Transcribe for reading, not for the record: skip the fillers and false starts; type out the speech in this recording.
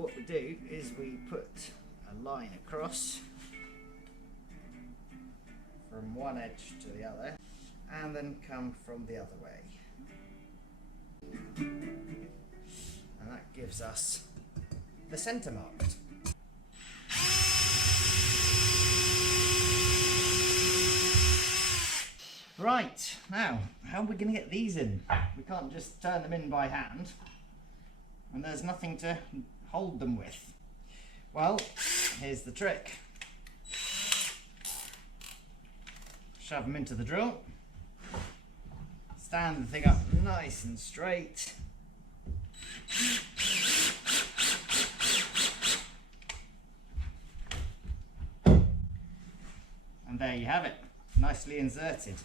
what we do is we put a line across from one edge to the other and then come from the other way. And that gives us the centre marked. Right, now, how are we going to get these in? We can't just turn them in by hand, and there's nothing to hold them with. Well, here's the trick. Shove them into the drill, stand the thing up nice and straight, and there you have it, nicely inserted.